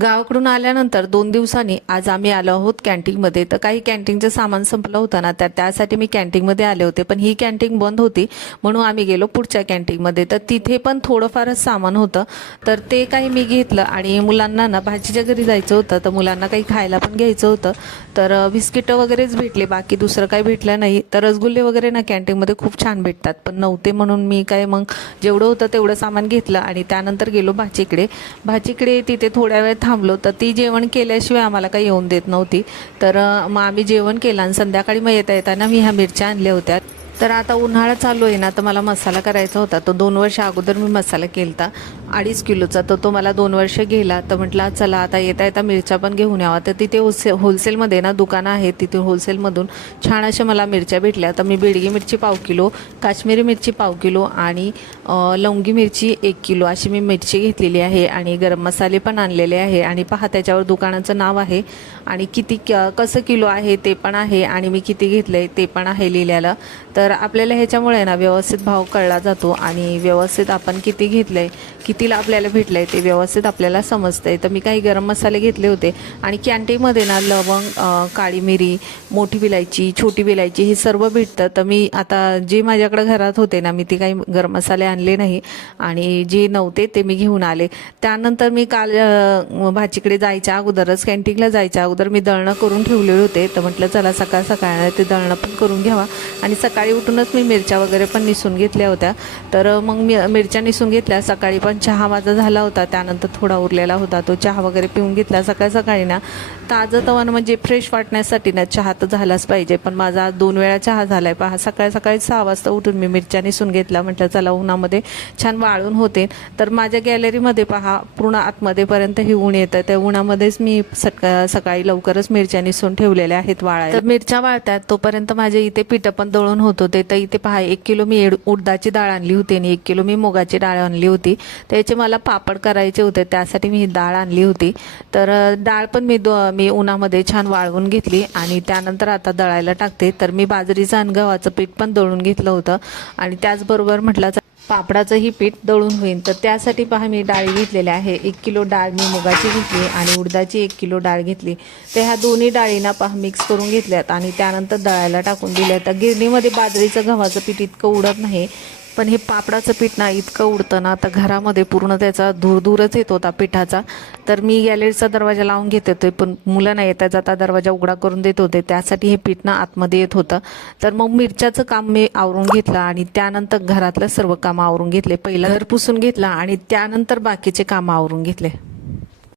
गावाकडून आल्यानंतर 2 दिवसांनी आज आम्ही आलो आहोत कॅन्टीनमध्ये. तर काही कॅन्टीनचं सामान संपलं होतं ना, तर त्यासाठी मी कॅन्टीनमध्ये आले होते. पण ही कॅन्टीन बंद होती म्हणून आम्ही गेलो पुढच्या कॅन्टीनमध्ये. तर तिथे पण थोडंफारच सामान होतं, तर ते काही मी घेतलं. आणि मुलांना ना भाजीच्या घरी जायचं होतं, तर मुलांना काही खायला पण घ्यायचं होतं. तर बिस्किटं वगैरेच भेटले, बाकी दुसरं काही भेटलं नाही. तर रसगुल्ले वगैरे ना कॅन्टीनमध्ये खूप छान भेटतात, पण नव्हते म्हणून मी काय मग जेवढं होतं तेवढं सामान घेतलं. आणि त्यानंतर गेलो भाजीकडे. तिथे थोड्या वेळ थांबलो, तर ती जेवण केल्याशिवाय आम्हाला काही येऊन देत नव्हती. तर मग आम्ही जेवण केलं आणि संध्याकाळी मग येताना मी ह्या मिरच्या आणल्या होत्या. तर आता उन्हाळा चालू आहे ना, तर मला मसाला करायचा होता. तो 2 वर्ष अगोदर मी मसाला केला होता 2.5 किलोचा. तर तो मला 2 वर्ष गेला. तर म्हटलं चला आता येता मिरच्या पण घेऊन यावा. तर तिथे होलसेलमध्ये ना दुकानं आहेत, तिथे होलसेलमधून छान अशा मला मिरच्या भेटल्या. तर मी बेडगी मिरची 1/2 किलो, काश्मीरी मिरची 1/2 किलो आणि लवंगी मिरची 1 किलो अशी मी मिरची घेतलेली आहे. आणि गरम मसाले पण आणलेले आहे. आणि पहा त्याच्यावर दुकानाचं नाव आहे आणि किती कसं किलो आहे ते पण आहे, आणि मी किती घेतलं आहे ते पण आहे लिहिलेलं. तर आपल्याला ह्याच्यामुळे ना व्यवस्थित भाव कळला जातो आणि व्यवस्थित आपण किती घेतलं आहे, कितीला आपल्याला भेटलं आहे ते व्यवस्थित आपल्याला समजतं आहे. तर मी काही गरम मसाले घेतले होते. आणि कॅन्टीनमध्ये ना लवंग, काळी मिरी, मोठी विलायची, छोटी विलायची हे सर्व भेटतं. तर मी आता जे माझ्याकडे घरात होते ना, मी ते काही गरम मसाले आणले नाही आणि जे नव्हते ते मी घेऊन आले. त्यानंतर मी काल भाजीकडे जायच्या अगोदरच, कॅन्टीनला जायच्या अगोदर मी दळणं करून ठेवलेले होते. तर म्हटलं चला सकाळ सकाळ ते दळणं पण करून घ्यावा. आणि सकाळी उठूनच मी मिरच्या वगैरे पण निसून घेतल्या होत्या. तर मग मी मिरच्या निसून घेतल्या. सकाळी पण चहा माझा झाला होता, त्यानंतर थोडा उरलेला होता, तो चहा वगैरे पिऊन घेतला. सकाळी ना ताजं तवान म्हणजे फ्रेश वाटण्यासाठी ना चहा तर झालाच पाहिजे. पण माझा 2 वेळा चहा झालाय. पहा सकाळी 6 वाजता उठून मी मिरच्या निसून घेतला. म्हटलं चला उन्हामध्ये छान वाळून होते. तर माझ्या गॅलरीमध्ये पहा पूर्ण आतमध्येपर्यंत हे ऊन येतं. त्या उन्हामध्येच मी सकाळी लवकरच मिरच्या निसून ठेवलेल्या आहेत वाळायला. तर मिरच्या वाळतात तोपर्यंत माझे इथे पिठं पण दळून होत होते. तर इथे पहा 1 किलो मी उडदाची डाळ आणली होती आणि 1 किलो मी मुगाची डाळ आणली होती. त्याचे मला पापड करायचे होते, त्यासाठी मी ही डाळ आणली होती. तर डाळ पण मी उन्हामध्ये छान वाळवून घेतली आणि त्यानंतर आता दळायला टाकते. तर मी बाजरीचं आणि गव्हाचं पीठ पण दळून घेतलं होतं आणि त्याचबरोबर म्हटलं पापडाचंही पीठ दळून होईल. तर त्यासाठी पहा मी डाळी घेतलेल्या आहे. 1 किलो डाळ मी मुगाची घेतली आणि उडदाची 1 किलो डाळ घेतली. तर ह्या दोन्ही डाळींना पहा मिक्स करून घेतल्यात आणि त्यानंतर दळायला टाकून दिल्या. तर गिरणीमध्ये बाजरीचं गव्हाचं पीठ इतकं उडत नाही, पण हे पापडाचं पीठ ना इतकं उडतं ना, आता घरामध्ये पूर्ण त्याचा धूरच येत होता पिठाचा. तर मी गॅलरीचा दरवाजा लावून घेत होते, पण मुलं नाही येता जाता दरवाजा उघडा करून देत होते, त्यासाठी हे पीठ ना आतमध्ये येत होतं. तर मग मिरच्याचं काम मी आवरून घेतलं आणि त्यानंतर घरातलं सर्व कामं आवरून घेतले. पहिलं घर पुसून घेतलं आणि त्यानंतर बाकीचे कामं आवरून घेतले.